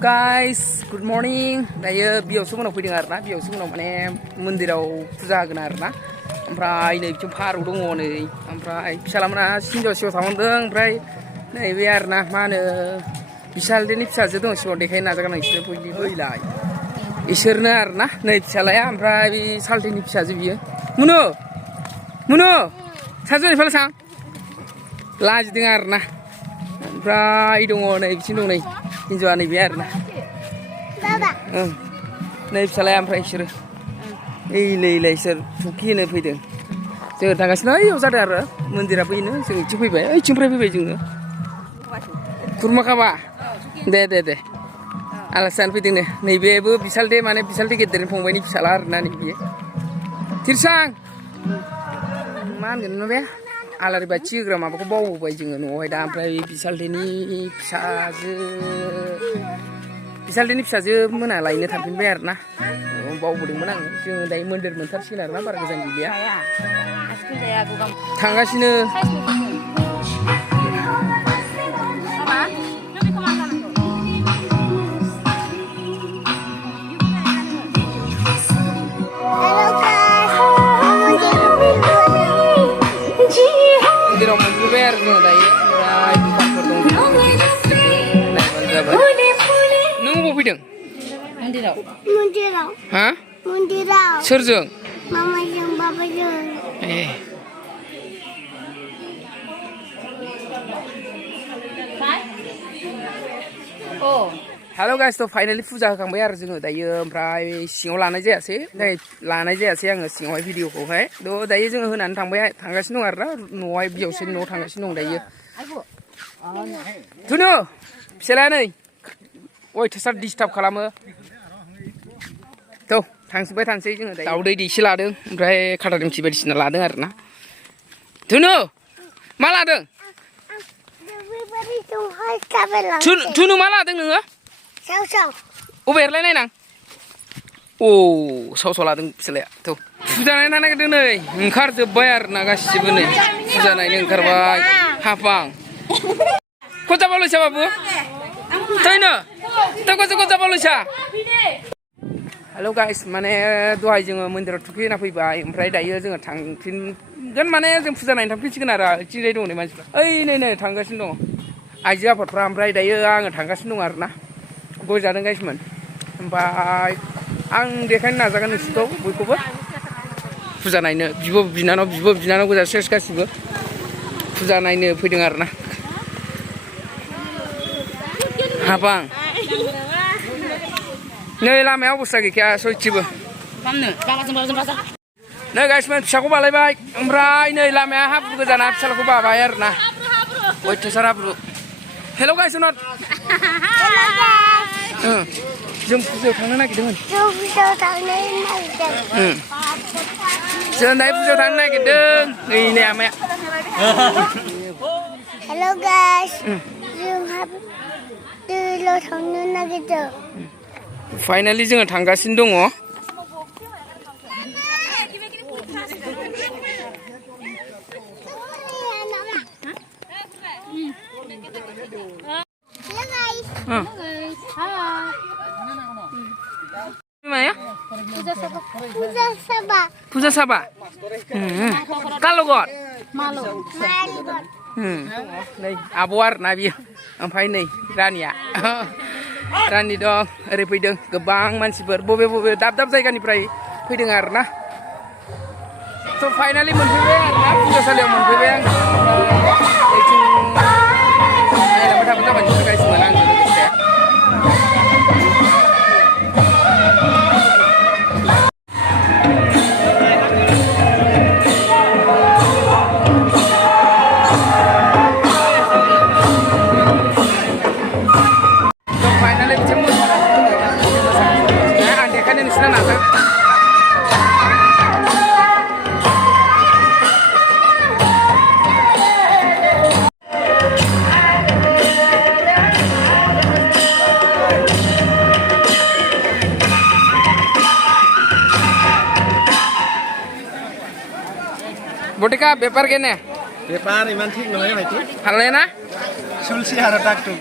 guys, good morning. Dayo biawsu monaव फैदों आरोना बियावसो मोनाव माने मन्दिराव फुजा होगोन आरोना ओमफ्राय नै बिथिं फारौ दङ नै ओमफ्राय फिसालामोना सिंगाव सिगाव थांदों ओमफ्राय नैबे आरोना मा होनो बिसालदेनि फिसाजो दं सिगाव देखायनो नाजागोन आं इसोर फैलाय इसोरनो आरोना नै फिसालाया ओमफ्राय बे सालथेनि फिसाजो बियो मुनु मुनु साजोनि फाला सां लाजिदों आरोना ओमफ्राय दङ नै बिथिं दं नै हिन्जावा नैबे आरोना नै फिसालाया ओमफ्राय इसोरो ओइलाय इसोर थुखि होनो फैदों जोङो थांगासिनो ओइयाव जादों आरो मन्दिरा बैनो जों इथिं फैबाय ओइथिंनिफ्राय फैबाय जोङो खुरमा खाबा दे आलासि जानो फैदों नो नैबेबो बिसालदे माने बिसालदे गेदेरनि फंबायनि फिसाला आरोना नैबे तिरसां मा होनगोन बे आलारि बाथि होग्रा माबाखौ बावबाय जोङो न'आवहाय दा ओमफ्राय बिसालदेनि फिसाजो मोना लायनो थांफिनबाय आरोना बावबोदोंमोन आङो जोङो दायो मन्दिर मोनथारसिगोन आरोना बारा गोजान गैलिया थांगासिनो मन्दिराव मोनफैबाय आरो जोङो दायो ओमफ्राय दुखानफोर दं नायबानो जाबाय नों अबाव फैदों मन्दिराव हा मन्दिराव सोरजों मामाजों बाबाजों हेल' गाइस थ' फाइनालि फुजा होखांबाय आरो जोङो दायो ओमफ्राय सिङाव लानाय जायासै आङो सिङावहाय भिडिअखौहाय थ' दायो जोङो होनानै थांगासिनो दं आरोना न'आवहाय बियावसोनि न'आव थांगासिनो दं दायो धुनु फिसालाया नै अयथासार डिस्टार्ब खालामो थ' थांजोब्बाय थानोसै जोङो दाउदै दैसे लादों ओमफ्राय खाथा दिमसि बायदिसिना लादों आरोना धुनु मा लादों धुनु मा लादों नोङो अबे एरलाय नायनां साव लादों फिसालाया थ' फुजा नायनो थांनो नागिरदों नै ओंखारजोब्बाय आरोना गासिबो नै फुजा नायनो ओंखारबाय हाफां खजा बालयसा बाबु थैनो खजा बालयसा हेल' गाइस माने दहाय जोङो मन्दिराव थुखैना फैबाय ओमफ्राय दायो जोङो थांफिनगोन माने जों फुजा नायनो थांफिनसिगोन आरो थिंजाय दङ नै मानसिफ्रा नै थांगासिनो दङ आइजो आफादफ्रा ओमफ्राय दायो आङो थांगासिनो दं आरोना गय जादों गाइसमोन ओमफ्राय आं देखायनो नाजागोन नोंसोरखौ बयखौबो फुजा नायनो बिब' बिनानाव गोजा सेस गासिबो फुजा नायनो फैदों आरोना हाबां नै लामाया अबस्था गैखाया सयथिबो नै गाइसमोन फिसाखौ बालायबाय ओमफ्राय नै लामाया हाब्रु गोजाना फिसालाखौ बाबाय आरोना अयथासार हाब्रु हेल' गाइसमोन जों फुजायाव थांनो नागिरदोंमोन जों दायो फुजायाव थांनो नागिरदों नै आमाया हेल' गाइस जोंहा दैलाव थांनो नागिरदों फाइनालि जोङो थांगासिनो दङ Puja Sabha. Kalogot. Malu. Nei abuar nabi. Oमफ्राय नै रानिया रानि दं ओरै फैदों गोबां मानसिफोर बबे दाब जायगानिफ्राय फैदों आरोना थ' फाइनालि मोनफैबाय आरोना फुजासालियाव मोनफैबाय आं नायलांबाय थाबानो जाबाय नोंसोर गाइसमोन आंजों लोगोसे बटिका बेपार केने बेपार इमान ठीक নহয় ভাইটি ভালে না চলছি আৰু ডাকটো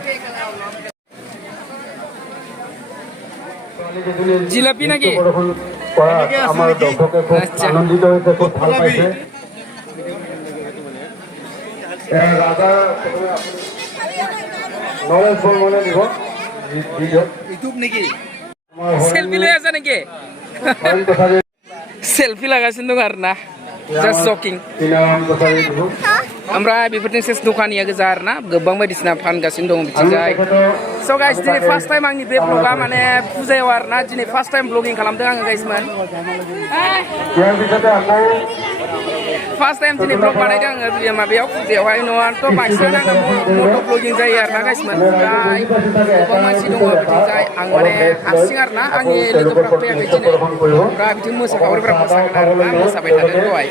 জিলাপি নাকি আমার দর্শকে খুব আচ্ছা। আনন্দিত হয়েছে, খুব ভালো পাইছে। রাজা নরেশ বর্মনে দিব ভিডিও ইউটিউব নেকি? সেলফি লই আছে নাকি হরেন প্রসাদে সেলফি লাগাইছেন দं आरोना জাস্ট জকিং শ্রীরাম প্রসাদে দিব। আমরা बेफोरनि सेस दखानिया गोजा आरोना गोबां बायदिसिना फानगासिनो दं बिथिंजाय स' गाइस दिनै फार्स्ट टाइम आंनि बे ब्लगा माने फुजायाव आरोना दिनै फार्स्ट टाइम ब्लगिं खालामदों आङो गाइसमोन ইয়াৰ পিছতে আকৌ फार्स्ट टाइम दिनै ब्लग बानायदों आङो बे माबायाव फुजायावहाय न'आथ' बांसिनानो आङो मट' ब्लगिं जायो आरोना गाइसमोन ओमफ्राय गोबां मानसि दङ बिथिंजाय आं माने हारसिं आरोना आंनि लोगोफ्रा फैयाखै दिनै ओमफ्राय बिथिं मोसाखावरिफ्रा मोसागोन आरोना मोसाबाय थादों दहाय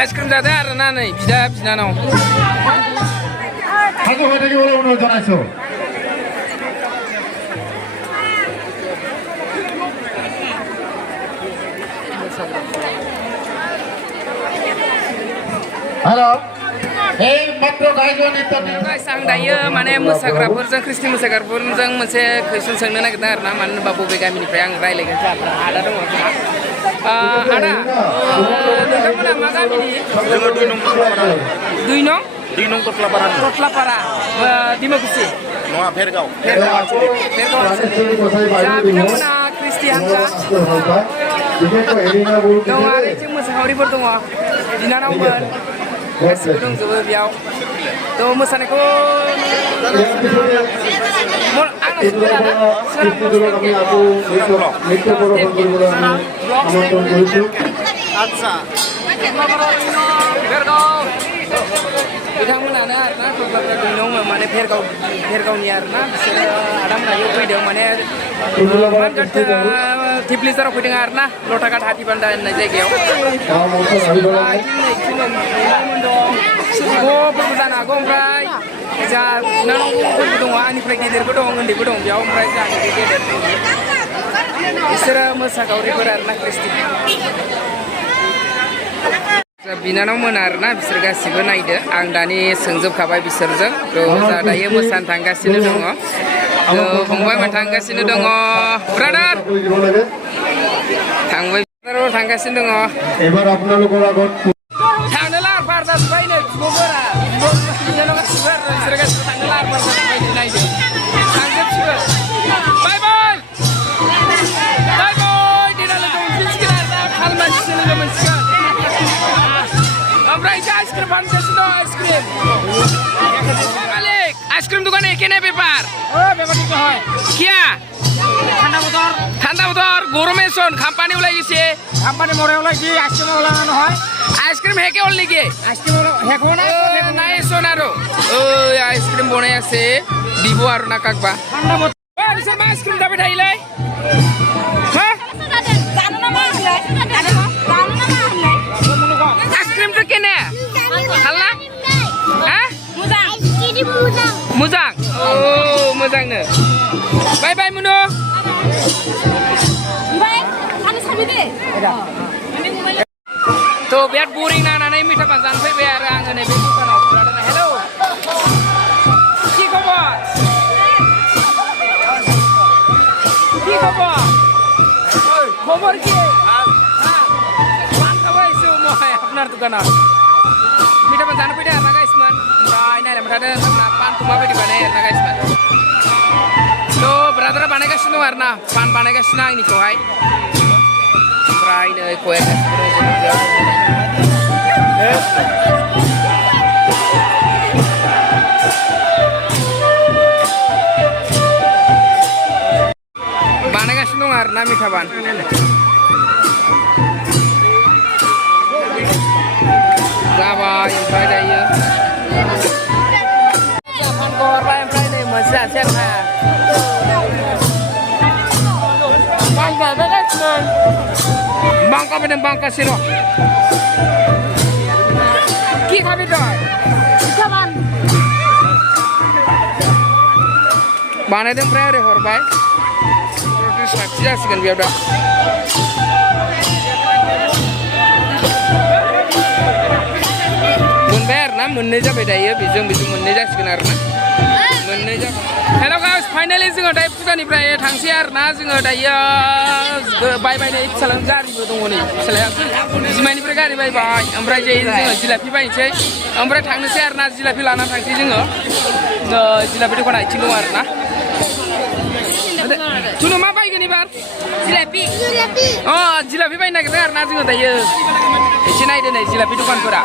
आइसक्रिम जादों आरोना नै बिदा बिनानाव ভাগো হৈ থাকিবলৈ অনুৰোধ জনাইছো। हेलो এই মাত্র গাইজন गाइस आं दायो माने मोसाग्राफोरजों ख्रिस्टि मोसाग्राफोरजों मोनसे कुइसन सोंनो नागिरदों आरोना मानो होनबा बबे गामिनिफ्राय आं रायलायगोन जोंहा आदा दङ जोंहा आदा नोंथांमोना मा गामिनि जोङो 2 नं टटलापारा। 2 नं 2 नं टटलापारा। टटलापारा डिमाकुसि नङा भेरगाव। भेरगाव ओनसोलनि जा बिथांमोना ख्रिस्टि हान्जा दङ आरो जों मोसाखावरिफोर दङ बिनानावमोन गासिबो दंजोबो बेयाव थ' मोसानायखौ आंना सोंगोन आदसा बिथांमोनानो आरोना टटलापारा दैनाव माने भेरगावनि आरोना बिसोरो आदामोना बेयाव फैदों माने थिफ्लिजाराव फैदों आरोना लटाघाट हाथिबान्दा होननाय जायगायाव ग'फोरबो जानो हागौ ओमफ्राय जा बिनानावफोरबो दङ आंनिफ्राय गेदेरबो दं उन्दैबो दं बेयाव ओमफ्राय जाहाथे गेदेर बिसोरो मोसाखावरिफोर आरोना ख्रिस्टि बिनानावमोन आरोना बिसोर गासिबो नायदो आं दानि सोंजोबखाबाय बिसोरजों थ' जा दायो मोसानो थांगासिनो दङ फंबायमोन थांगासिनो दङ ब्रादार थांबाय थांगासिनो दङ এবার আপোনালোকৰ আগত थांनो लाहार फाहार जाजोब्बायनो बिब'फोरा बिनानाव गासिबो आरो बिसोर गासिबो थांनो लाहार फाहार जाजोब्बायनो नायदो थांजोबसिगोन बाय बाय बाय बाय देना लोगो मोनफिनसिगोन आरोना खालमासिसो लोगो मोनसिगोन ओमफ्राय एसे आइसक्रिम फानगासिनो दं आइसक्रिम मालिक आइसक्रिम दुकान एखे बेपार किया ঠান্ডা বতর গরমে শোন খাম্পানি ওলাই গেছে কোম্পানি মরে ওলাইছি আইসক্রিম ওলানো নহয় আইসক্রিম হেকে ওল নেকি আইসক্রিম শেষ হোৱা নাই নাই শোন আৰু ওই আইসক্রিম বনাই আছে দিব আৰু না কাকবা ঠাণ্ডা বতৰ পিছত মই আইসক্রিম যাবি ঠাইলৈ হা আইসক্রিমটো কেনে ভাল না হা मोजां मोजांनो बाय बाय मुनु थ' बिराद बरिं नांनानै मिथा पान जानो फैबाय आरो आङो नैबे दखानाव हेलौ কি খবর কি খবর খবর কি benar tukana. Mita pan jana fैदों आरोना guys man. Oमफ्राय नायलांबाय थादों जोंना पानखौ माबायदि बानायो आरोना guys man. So brother बानायगासिनो दं आरोना पान बानायगासिनो आंनिखौहाय. ओमफ्राय नै कोया बानायगासिनो दं आरोना मिठा पान. जाबाय ओमफ्राय दायो पानखौ हरबाय ओमफ्राय नै मोनसे जानोसै आरोना. पान बानायगासिनो. Bangka bener bangka sih loh. Ki kami doy. Kapan? Mana ada yang ada horbai? Terus saja sih kan biar dah. Munber na munneja beda ya, bijung munneja sih kan arna. Munneja. Hello guys, finally जोङो दायो फुजानिफ्राय थांसै आरोना जोङो दायो बायबायनाय फिसालानि गारिबो दङ नै फिसालाया जिमाइनिफ्राय गारि बायबाय ओमफ्राय जोङो जिलापि बायनोसै ओमफ्राय थांनोसै आरोना जिलापि लानानै थांसै जोङो जिलापि दखान आथिं दं आरोना. तुनु मा बायगोन एबार? जिलापि. जिलापि बायनो नागिरदों आरोना जोङो दायो एसे नायदो नै जिलापि दखानफोरा.